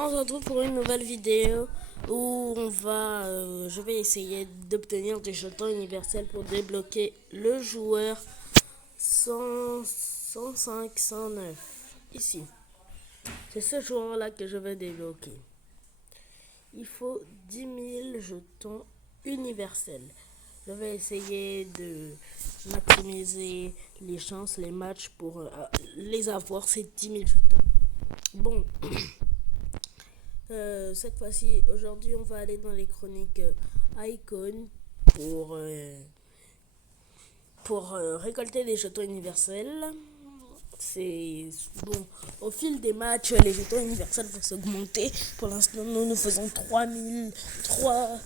On se retrouve pour une nouvelle vidéo où je vais essayer d'obtenir des jetons universels pour débloquer le joueur 105, 109. Ici, c'est ce joueur-là que je vais débloquer. Il faut 10 000 jetons universels. Je vais essayer de maximiser les chances, les matchs pour les avoir, ces 10 000 jetons. Bon. Cette fois-ci, aujourd'hui, on va aller dans les chroniques Icon pour récolter des jetons universels. C'est bon, au fil des matchs, les jetons universels vont s'augmenter. Pour l'instant, nous faisons 3003.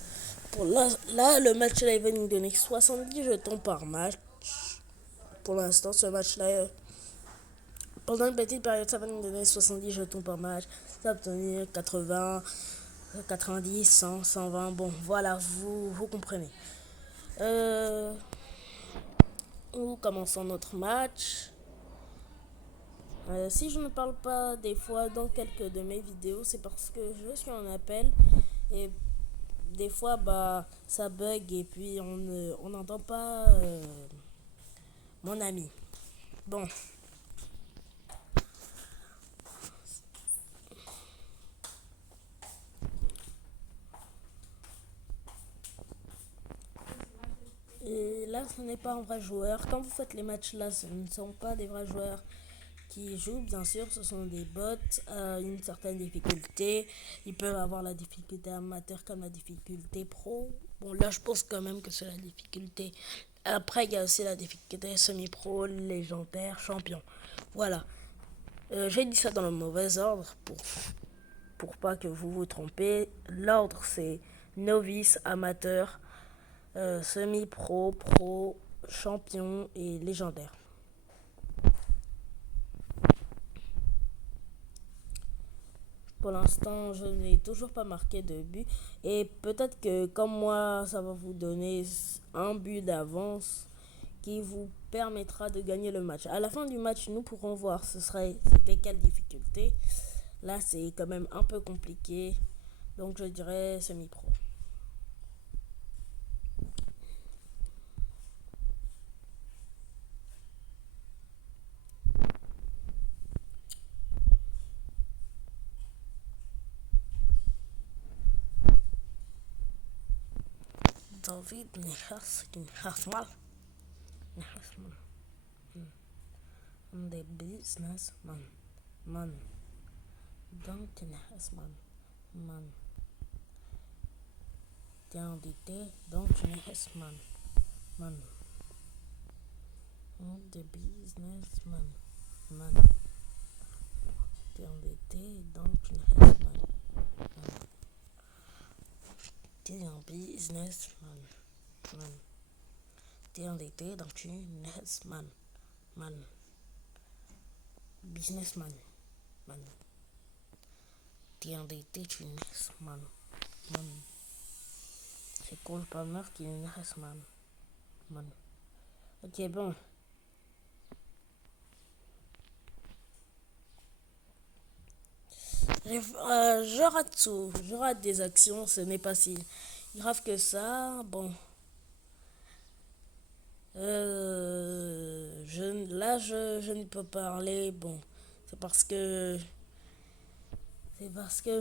Pour là, le match là, il va nous donner 70 jetons par match. Pour l'instant, ce match-là, pendant une petite période, ça va nous donner 70 jetons par match. Ça va obtenir 80, 90, 100, 120. Bon, voilà, vous comprenez. Nous commençons notre match. Si je ne parle pas des fois dans quelques de mes vidéos, c'est parce que je suis en appel et des fois ça bug et puis on n'entend pas mon ami. Bon. Et là, ce n'est pas un vrai joueur. Quand vous faites les matchs là, ce ne sont pas des vrais joueurs qui jouent, bien sûr, ce sont des bots à une certaine difficulté. Ils peuvent avoir la difficulté amateur comme la difficulté pro. Bon, là, je pense quand même que c'est la difficulté. Après, il y a aussi la difficulté semi-pro, légendaire, champion. Voilà. J'ai dit ça dans le mauvais ordre pour pas que vous vous trompez. L'ordre, c'est novice, amateur, semi-pro, pro, champion et légendaire. Pour l'instant, je n'ai toujours pas marqué de but. Et peut-être que comme moi, ça va vous donner un but d'avance qui vous permettra de gagner le match. À la fin du match, nous pourrons voir c'était quelle difficulté. Là, c'est quand même un peu compliqué. Donc, je dirais semi-pro. David Nehasmal. The businessman. Man. Don't Nehasman. Man. Identité. Don't Nehasman. Man. The businessman. Man. Identité. Don't Nehasman. Man. T'es un businessman. Man. Identité. Don't Nehasman. Man. Businessman. Man. Identité. Businessman. Man. C'est Cole Palmer qui est une man. Man. Ok, bon. Je rate des actions, ce n'est pas si grave que ça. Bon. Je ne peux pas parler. Bon. C'est parce que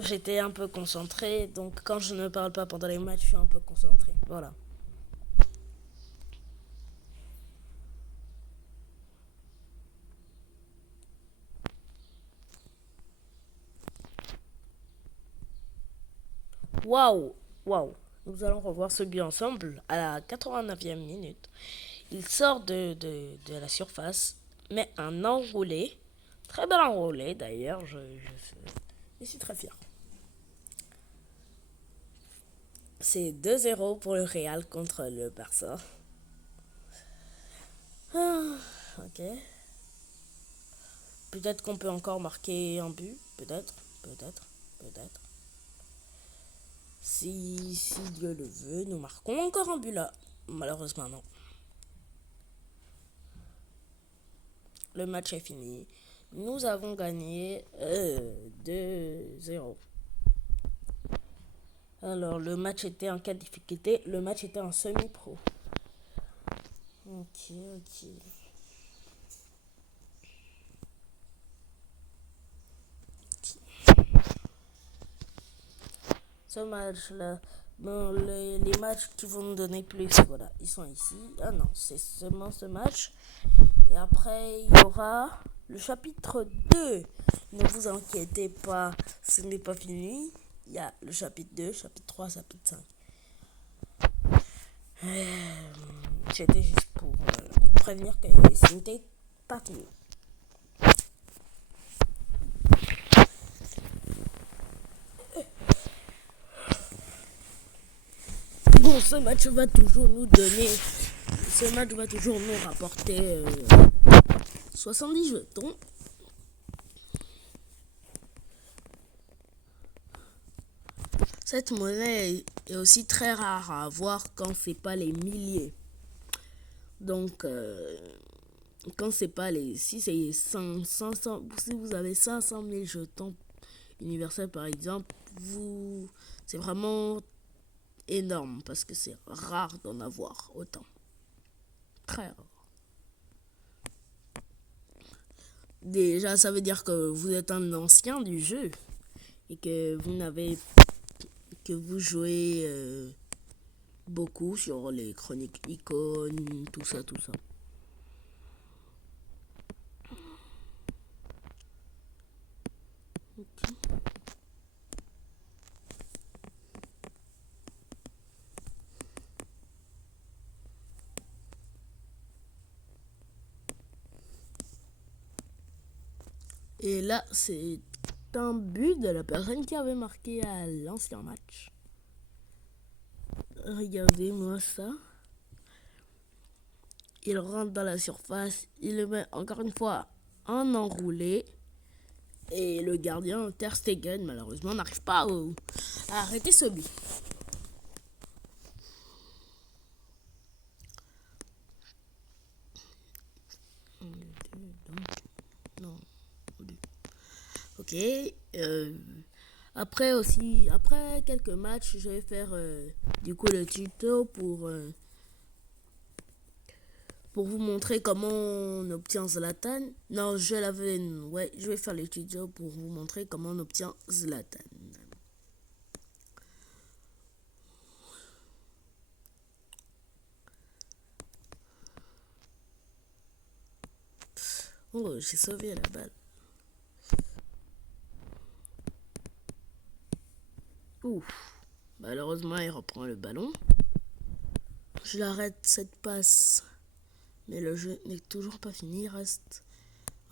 j'étais un peu concentré. Donc, quand je ne parle pas pendant les matchs, je suis un peu concentré. Voilà. Waouh! Waouh! Nous allons revoir ce but ensemble à la 89e minute. Il sort de la surface, met un enroulé. Très bel enroulé d'ailleurs. Je suis très fier. C'est 2-0 pour le Real contre le Barça. Ok. Peut-être qu'on peut encore marquer un but. Peut-être. Peut-être. Peut-être. Si Dieu le veut, nous marquons encore un but là. Malheureusement, non. Le match est fini. Nous avons gagné 2-0. Alors, le match était en 4 difficultés. Le match était en semi-pro. Ok, ok. Ce match-là, bon, les matchs qui vont nous donner plus, voilà, ils sont ici. Ah non, c'est seulement ce match. Et après, il y aura le chapitre 2. Ne vous inquiétez pas, ce n'est pas fini. Il y a le chapitre 2, chapitre 3, chapitre 5. C'était juste pour vous prévenir que ce n'était pas fini. Bon, ce match va toujours nous donner. Ce match va toujours nous rapporter 70 jetons. Cette monnaie est aussi très rare à avoir quand c'est pas les milliers. Donc, quand c'est pas les. Si c'est 500, si vous avez 500 000 jetons universels par exemple, c'est vraiment énorme parce que c'est rare d'en avoir autant. Très rare. Déjà, ça veut dire que vous êtes un ancien du jeu et que vous jouez beaucoup sur les chroniques icônes, tout ça, tout ça. Okay. Et là, c'est un but de la personne qui avait marqué à l'ancien match. Regardez-moi ça. Il rentre dans la surface, il le met encore une fois en enroulé. Et le gardien Ter Stegen, malheureusement, n'arrive pas à arrêter ce but. Non. Ok. Après quelques matchs, je vais faire du coup le tuto pour vous montrer comment on obtient Zlatan. Non, je vais faire le tuto pour vous montrer comment on obtient Zlatan. Oh, j'ai sauvé la balle. Ouf. Malheureusement, il reprend le ballon. Je l'arrête cette passe. Mais le jeu n'est toujours pas fini. Il reste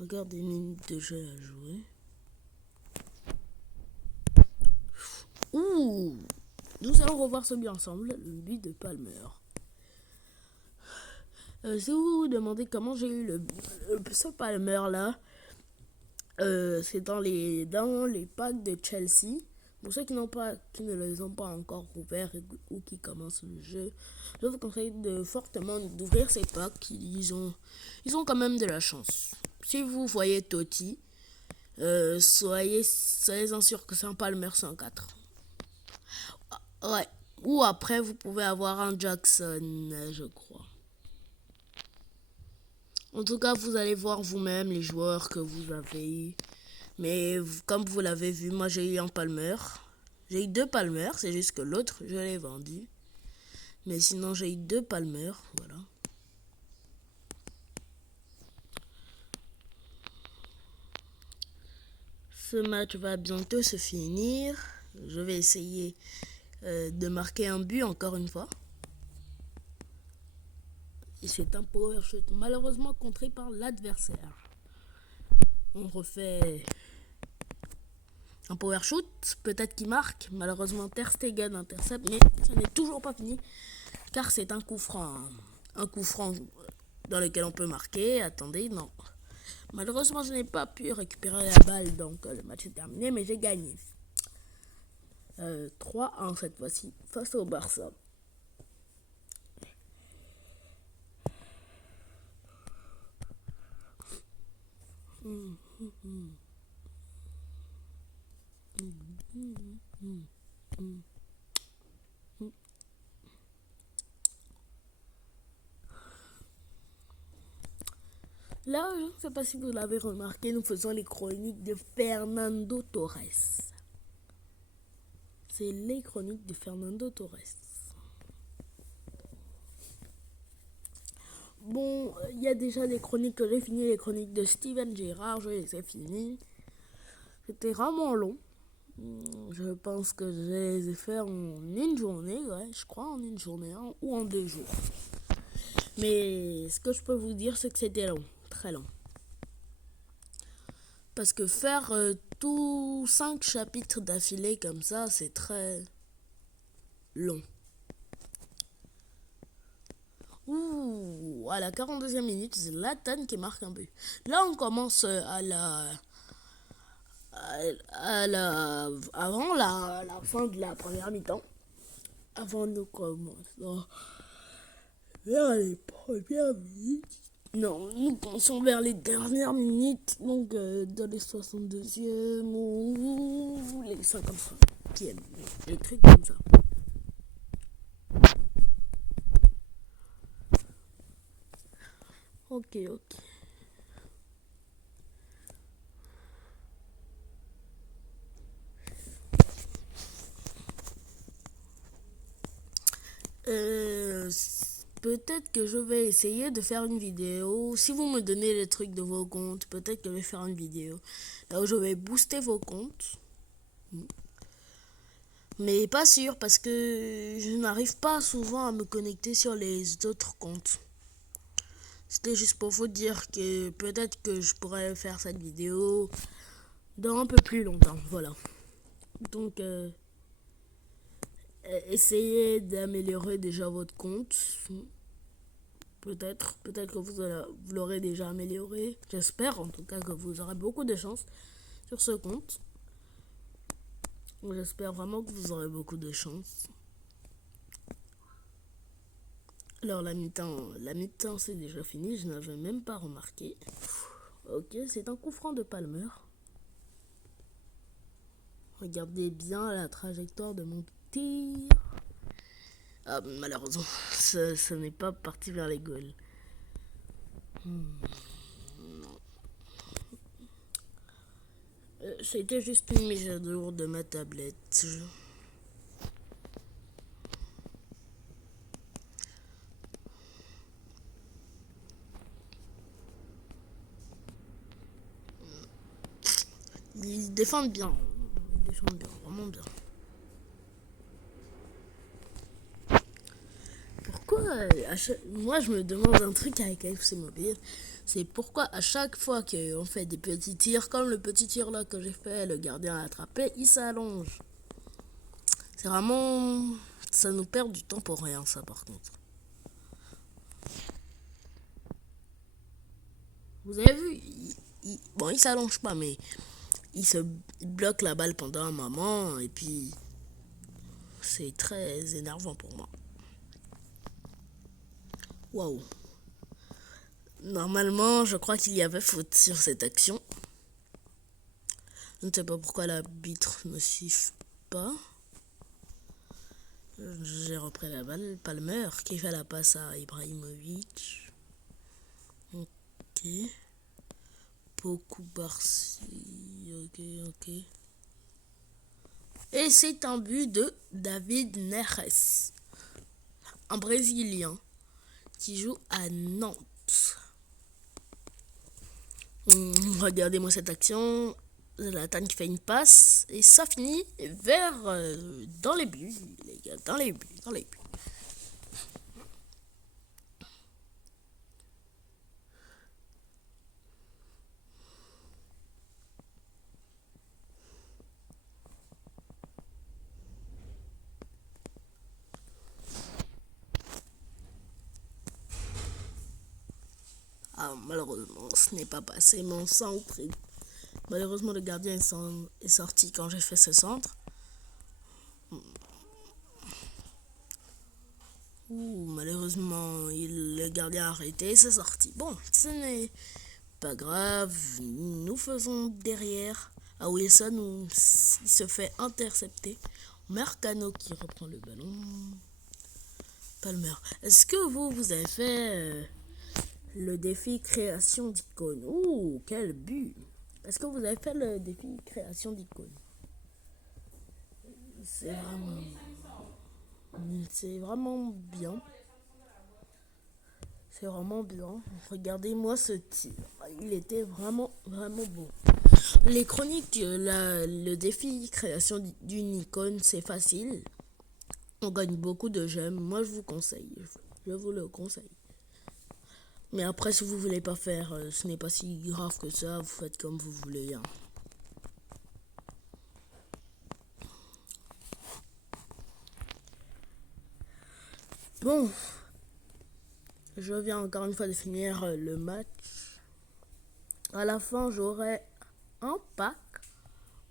encore des minutes de jeu à jouer. Ouh. Nous allons revoir ce but ensemble. Le but de Palmer. Si vous vous demandez comment j'ai eu ce Palmer là, c'est dans les packs de Chelsea. Pour ceux qui ne les ont pas encore ouverts ou qui commencent le jeu, je vous conseille fortement d'ouvrir ces packs. Ils ont quand même de la chance. Si vous voyez Totti, soyez-en sûr que c'est un Palmer 104. Ouais. Ou après, vous pouvez avoir un Jackson, je crois. En tout cas, vous allez voir vous-même les joueurs que vous avez. Mais comme vous l'avez vu, moi j'ai eu un Palmer. J'ai eu 2 Palmer, c'est juste que l'autre, je l'ai vendu. Mais sinon, j'ai eu 2 Palmer, voilà. Ce match va bientôt se finir. Je vais essayer de marquer un but encore une fois. Et c'est un power shot malheureusement contré par l'adversaire. On refait un power shoot, peut-être qu'il marque. Malheureusement, Ter Stegen intercepte, mais ça n'est toujours pas fini. Car c'est un coup franc. Un coup franc dans lequel on peut marquer. Attendez, non. Malheureusement, je n'ai pas pu récupérer la balle, donc le match est terminé, mais j'ai gagné. 3-1 cette fois-ci, face au Barça. Là, je ne sais pas si vous l'avez remarqué, nous faisons les chroniques de Fernando Torres. C'est les chroniques de Fernando Torres. Bon, il y a déjà des chroniques que j'ai finies, les chroniques de Steven Gerrard, je les ai finies. C'était vraiment long. Je pense que je les ai fait en une journée, ouais, je crois en une journée ou en 2 jours. Mais ce que je peux vous dire, c'est que c'était long, très long. Parce que faire tous 5 chapitres d'affilée comme ça, c'est très long. Ouh, à la 42e minute, c'est Zlatan qui marque un but. Là, on commence avant la fin de la première mi-temps. Avant nous commençons vers les premières minutes. Non, nous commençons vers les dernières minutes, donc dans les 62e ou les 55e, des trucs comme ça. Ok. Peut-être que je vais essayer de faire une vidéo. Si vous me donnez les trucs de vos comptes, peut-être que je vais faire une vidéo là où je vais booster vos comptes. Mais pas sûr parce que je n'arrive pas souvent à me connecter sur les autres comptes. C'était juste pour vous dire que peut-être que je pourrais faire cette vidéo dans un peu plus longtemps. Voilà. Donc, essayez d'améliorer déjà votre compte. Peut-être que vous l'aurez déjà amélioré. J'espère en tout cas que vous aurez beaucoup de chance sur ce compte. J'espère vraiment que vous aurez beaucoup de chance. Alors la mi-temps c'est déjà fini, je n'avais même pas remarqué. Ok, c'est un coup franc de Palmer. Regardez bien la trajectoire de mon tir. Ah, malheureusement, ça n'est pas parti vers les goals. C'était juste une mise à jour de ma tablette. Ils défendent bien. Vraiment bien. Pourquoi moi je me demande un truc avec FC Mobile, c'est pourquoi à chaque fois qu'on fait des petits tirs, comme le petit tir là que j'ai fait, le gardien a attrapé, il s'allonge. C'est vraiment... ça nous perd du temps pour rien ça par contre. Vous avez vu, bon il s'allonge pas mais il bloque la balle pendant un moment et puis c'est très énervant pour moi. Waouh. Normalement, je crois qu'il y avait faute sur cette action. Je ne sais pas pourquoi l'arbitre ne siffle pas. J'ai repris la balle. Palmer qui fait la passe à Ibrahimovic. Ok. Beaucoup Barcy. Ok. Et c'est un but de David Neres. Un Brésilien qui joue à Nantes. Regardez-moi cette action. Zlatan qui fait une passe et ça finit vers dans les buts, les gars, dans les buts. Ah, malheureusement, ce n'est pas passé. Mon centre, malheureusement, le gardien est sorti quand j'ai fait ce centre. Malheureusement, le gardien a arrêté, c'est sorti. Bon, ce n'est pas grave. Nous faisons derrière. À Wilson, où il se fait intercepter. Mercano qui reprend le ballon. Palmer. Est-ce que vous avez fait Le défi création d'icônes. Ouh, quel but! Est-ce que vous avez fait le défi création d'icônes? C'est vraiment, c'est vraiment bien. C'est vraiment bien. Regardez-moi ce tir. Il était vraiment, vraiment beau. Les chroniques, le défi création d'une icône, c'est facile. On gagne beaucoup de j'aime. Moi, je vous conseille. Je vous le conseille. Mais après, si vous voulez pas faire, ce n'est pas si grave que ça. Vous faites comme vous voulez. Hein. Bon, je viens encore une fois de finir le match. À la fin, j'aurai un pack.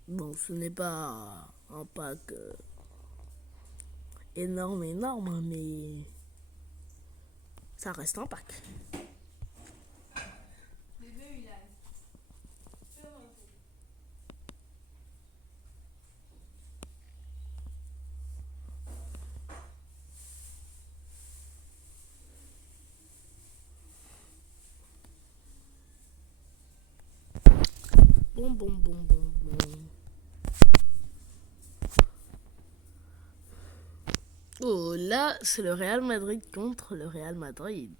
Bon, ce n'est pas un pack énorme, énorme, mais ça reste un pack. Bon, bon, bon, bon, bon. Oh, là, c'est le Real Madrid contre le Real Madrid.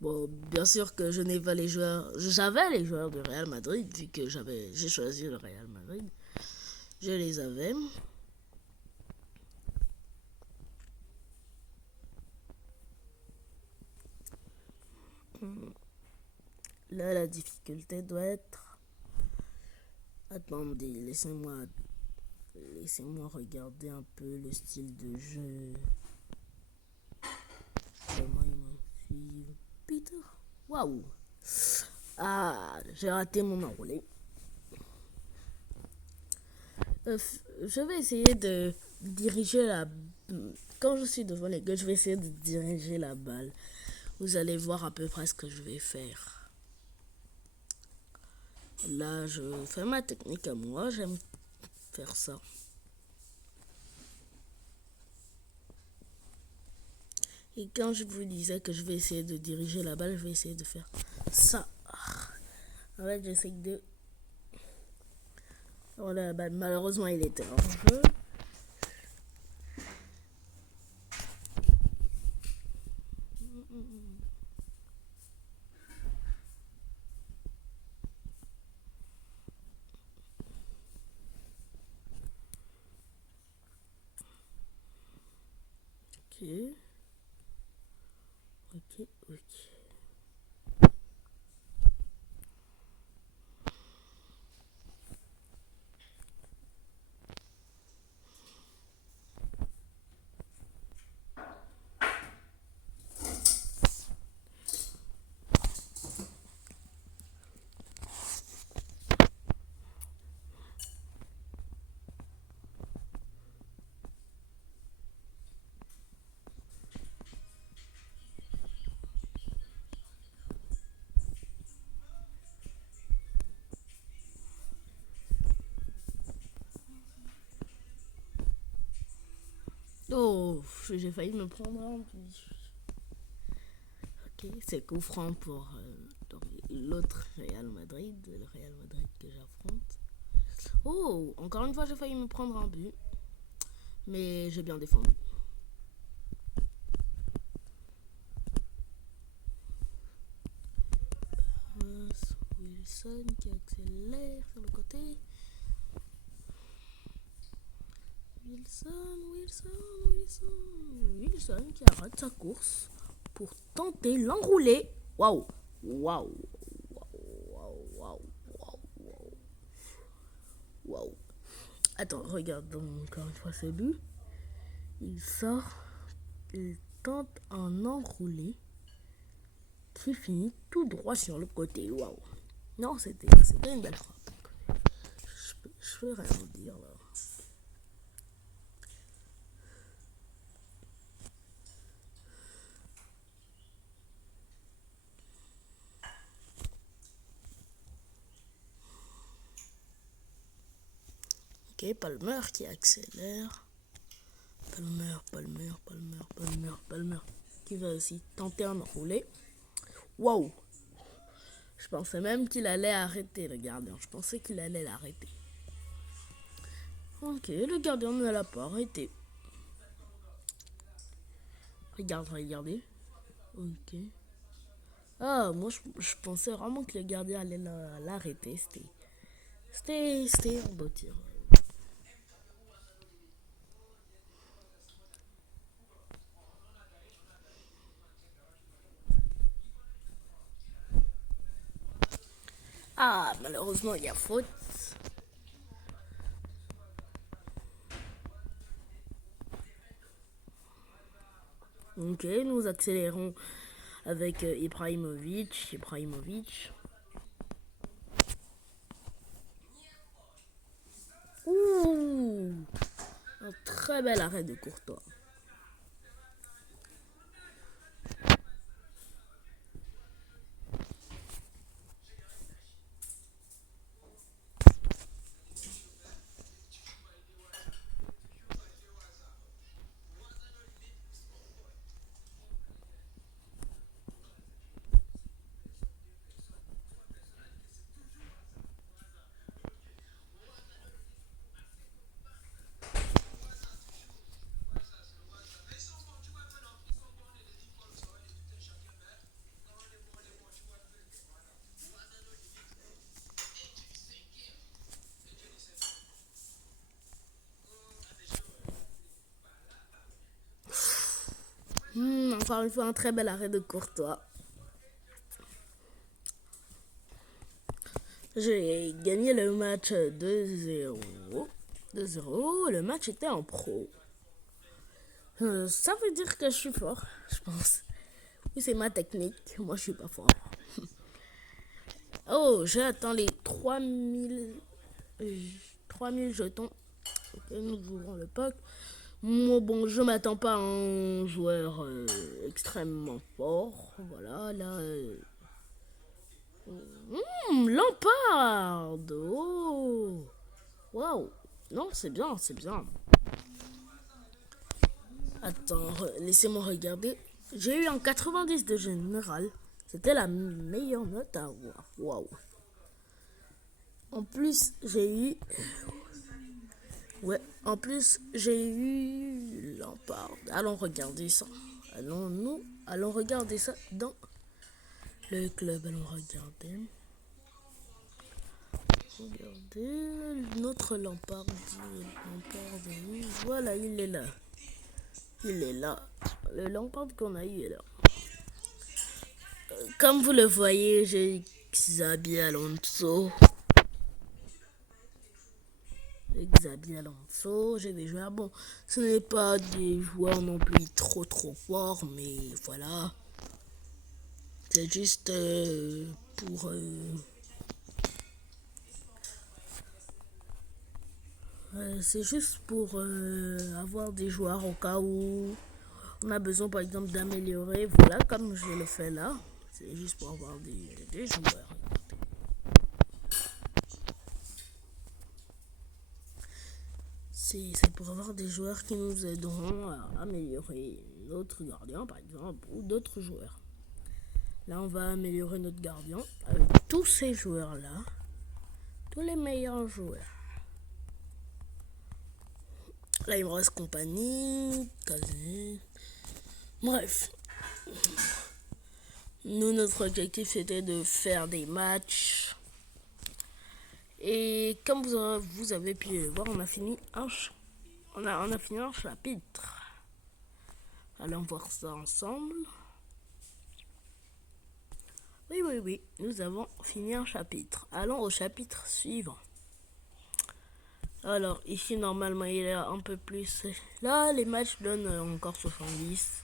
Bon, bien sûr que je n'ai pas les joueurs. J'avais les joueurs du Real Madrid, vu que j'ai choisi le Real Madrid. Je les avais. Là, la difficulté doit être. Attendez, laissez-moi regarder un peu le style de jeu. Comment ils m'ont suivi. Peter. Waouh. Ah, j'ai raté mon enroulé. Je vais essayer de diriger la. Quand je suis devant les gars, je vais essayer de diriger la balle. Vous allez voir à peu près ce que je vais faire. Là, je fais ma technique à moi. J'aime faire ça. Et quand je vous disais que je vais essayer de diriger la balle, je vais essayer de faire ça. En fait, j'essaie de. Voilà, bah, malheureusement, il était en jeu. Ok. Ok, ok. Oh, j'ai failli me prendre un but. Ok, c'est coup franc pour l'autre Real Madrid, le Real Madrid que j'affronte. Oh, encore une fois, j'ai failli me prendre un but. Mais j'ai bien défendu. Wilson qui accélère sur le côté. Wilson qui arrête sa course pour tenter l'enroulé. Waouh, waouh, waouh, waouh, waouh, waouh. Attends, regarde encore une fois ce but. Il sort, il tente un enroulé qui finit tout droit sur le côté. Waouh. Non, c'était une belle frappe. Je peux rien vous dire là. Ok, Palmer qui accélère. Palmer qui va aussi tenter un enroulé. Waouh! Je pensais même qu'il allait arrêter le gardien. Je pensais qu'il allait l'arrêter. Ok, le gardien ne l'a pas arrêté. Regardez. Ok. Ah, moi je pensais vraiment que le gardien allait l'arrêter. C'était un beau tir. Ah, malheureusement, il y a faute. Ok, nous accélérons avec Ibrahimovic. Ouh, un très bel arrêt de Courtois. Encore une fois, un très bel arrêt de Courtois. J'ai gagné le match 2-0. 2-0, le match était en pro. Ça veut dire que je suis fort, je pense. Oui, c'est ma technique. Moi, je suis pas fort. Oh, j'attends les 3000 jetons. Ok, nous ouvrons le pack. Moi, bon, je m'attends pas à un joueur extrêmement fort. Voilà, là. Lampard. Oh. Waouh. Non, c'est bien, c'est bien. Attends, laissez-moi regarder. J'ai eu un 90 de général. C'était la meilleure note à avoir. Waouh. En plus, j'ai eu. Ouais, en plus, j'ai eu Lampard. Allons regarder ça. Allons regarder ça dans le club. Allons regarder. Regardez notre Lampard. Voilà, il est là. Il est là. Le Lampard qu'on a eu est là. Comme vous le voyez, j'ai Xabi Alonso. J'ai des joueurs. Bon, ce n'est pas des joueurs non plus trop forts, mais voilà. C'est juste pour. C'est juste pour avoir des joueurs au cas où on a besoin, par exemple, d'améliorer. Voilà, comme je le fais là. C'est juste pour avoir des joueurs. C'est pour avoir des joueurs qui nous aideront à améliorer notre gardien, par exemple, ou d'autres joueurs. Là, on va améliorer notre gardien avec tous ces joueurs-là. Tous les meilleurs joueurs. Là, il me reste compagnie, Kazé. Bref. Nous, notre objectif, c'était de faire des matchs. Et comme vous avez pu le voir, on a fini un chapitre. Allons voir ça ensemble. Oui, nous avons fini un chapitre. Allons au chapitre suivant. Alors, ici, normalement, il y a un peu plus. Là, les matchs donnent encore 70.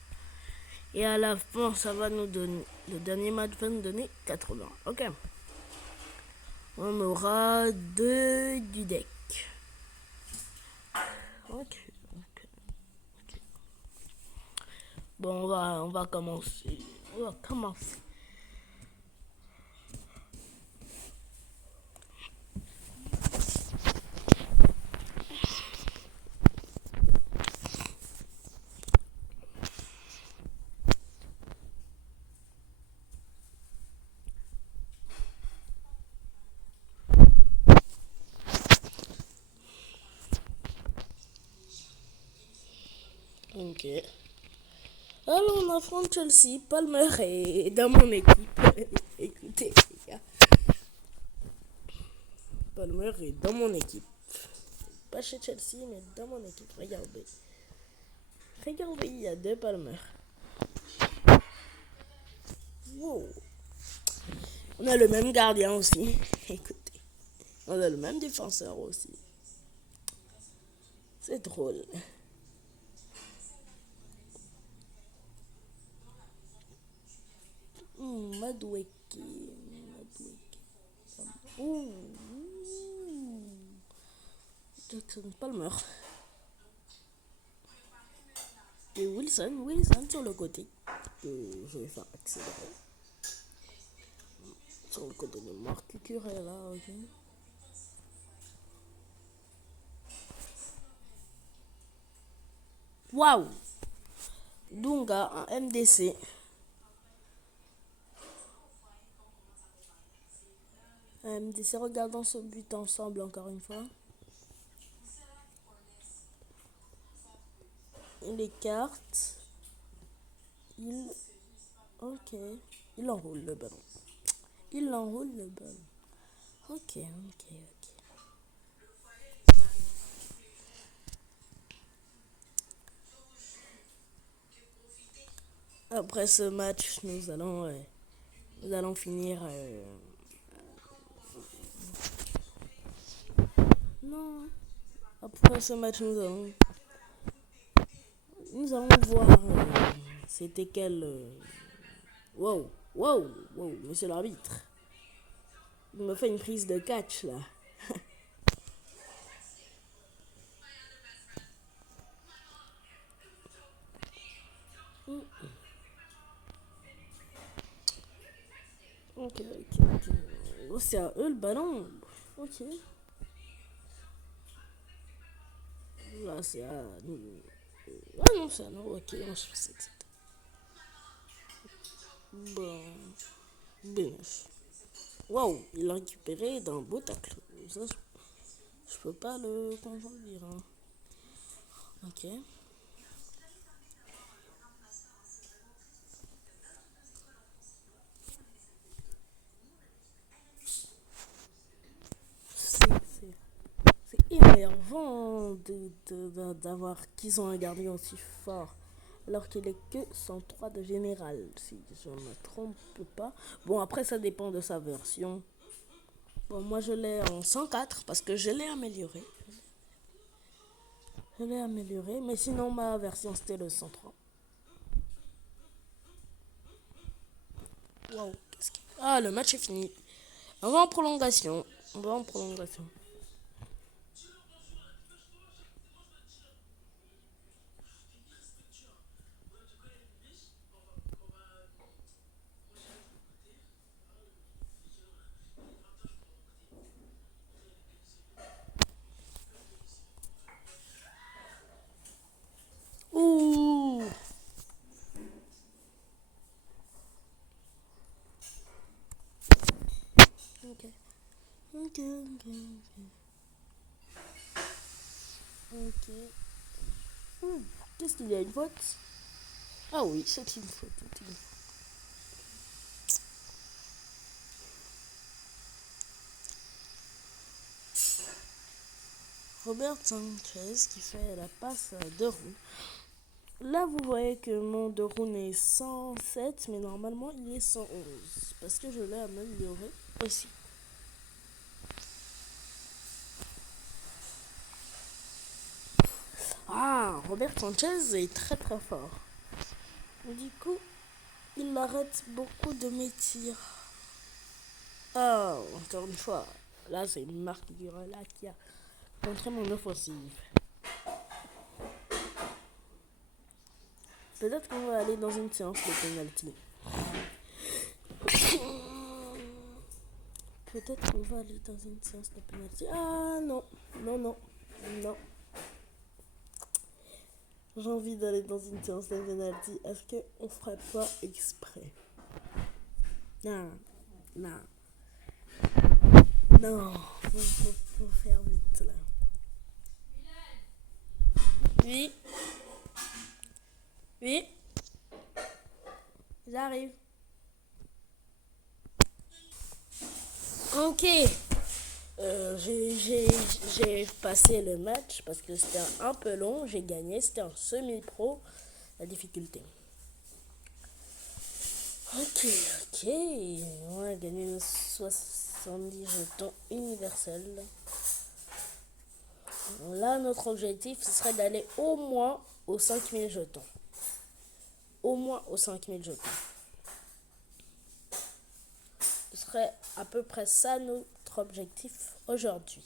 Et à la fin, ça va nous donner. Le dernier match va nous donner 80. Ok. On aura 2 du deck. Ok. Bon, on va commencer. Ok. Alors on affronte Chelsea. Palmer est dans mon équipe. Écoutez, les gars. Palmer est dans mon équipe. Pas chez Chelsea, mais dans mon équipe. Regardez. Regardez, il y a deux Palmer. Wow. On a le même gardien aussi. Écoutez. On a le même défenseur aussi. C'est drôle. Madueke. Madueke. Jackson Palmer. Et Wilson sur le côté. Que je vais faire accélérer. Sur le côté de Marc Cucurella, ok. Waouh! Dunga, un MDC. Un MDC, regardons ce but ensemble encore une fois. Il écarte. Ok. Il enroule le ballon. Il enroule le ballon. Ok. Après ce match, nous allons finir. Non. Après ce match, nous allons voir. C'était quel. Wow, monsieur l'arbitre. Il me fait une prise de catch là. Ok. Oh, c'est à eux le ballon. Ok. Là, c'est à nous. Ah non, c'est à nous. Ok, on se fait que c'était. Bon. Bien. Wow, il a récupéré d'un beau tacle. Ça, je peux pas le dire. Hein. Ok. C'est énervant d'avoir qu'ils ont un gardien aussi fort. Alors qu'il est que 103 de général, si je ne me trompe pas. Bon, après, ça dépend de sa version. Bon, moi, je l'ai en 104 parce que je l'ai amélioré. Mais sinon, ma version, c'était le 103. Waouh, Ah, le match est fini. On va en prolongation. Ouh. Ok. Ok. Qu'est-ce qu'il y a, une faute? Ah oui, c'est une faute. Robert Sanchez qui fait la passe de roue. Là, vous voyez que mon de roue est 107, mais normalement, il est 111. Parce que je l'ai amélioré aussi. Ah, Robert Sanchez est très très fort. Du coup, il arrête beaucoup de mes tirs. Ah, encore une fois. Là, c'est Marc Gurela qui a montré mon offensive. Peut-être qu'on va aller dans une séance de penalty. Peut-être qu'on va aller dans une séance de penalty. Ah non. J'ai envie d'aller dans une séance de penalty. Est-ce qu'on ferait pas exprès? Non. Faut faire vite là. Oui. Oui, j'arrive. Ok. J'ai passé le match parce que c'était un peu long. J'ai gagné. C'était un semi-pro. La difficulté. Ok, ok. On a gagné 70 jetons universels. Là, notre objectif, ce serait d'aller au moins aux 5000 jetons. Au moins aux 5000 jetons. Ce serait à peu près ça notre objectif aujourd'hui.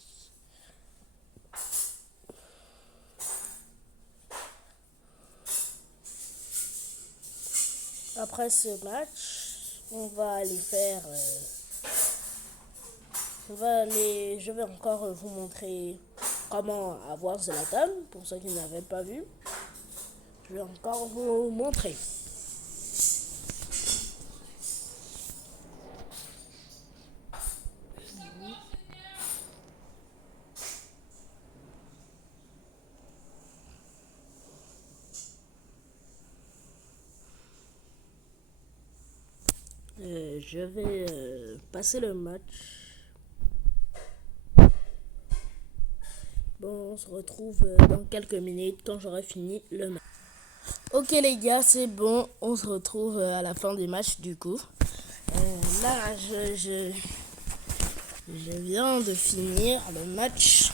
Après ce match, on va aller faire... je vais encore vous montrer comment avoir Zlatan, pour ceux qui n'avaient pas vu. Je vais encore vous montrer. Je vais passer le match. Bon, on se retrouve dans quelques minutes quand j'aurai fini le match. Ok les gars, c'est bon, on se retrouve à la fin du match du coup. Là, je viens de finir le match.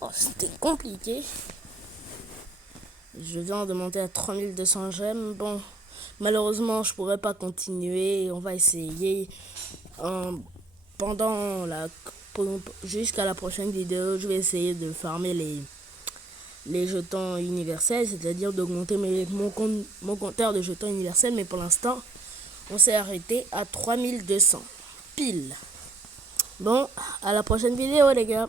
Oh, c'était compliqué. Je viens de monter à 3200 gemmes. Bon, malheureusement, je pourrais pas continuer. On va essayer pendant jusqu'à la prochaine vidéo. Je vais essayer de farmer les jetons universels, c'est-à-dire d'augmenter mon compteur de jetons universels. Mais pour l'instant, on s'est arrêté à 3200 pile. Bon, à la prochaine vidéo les gars.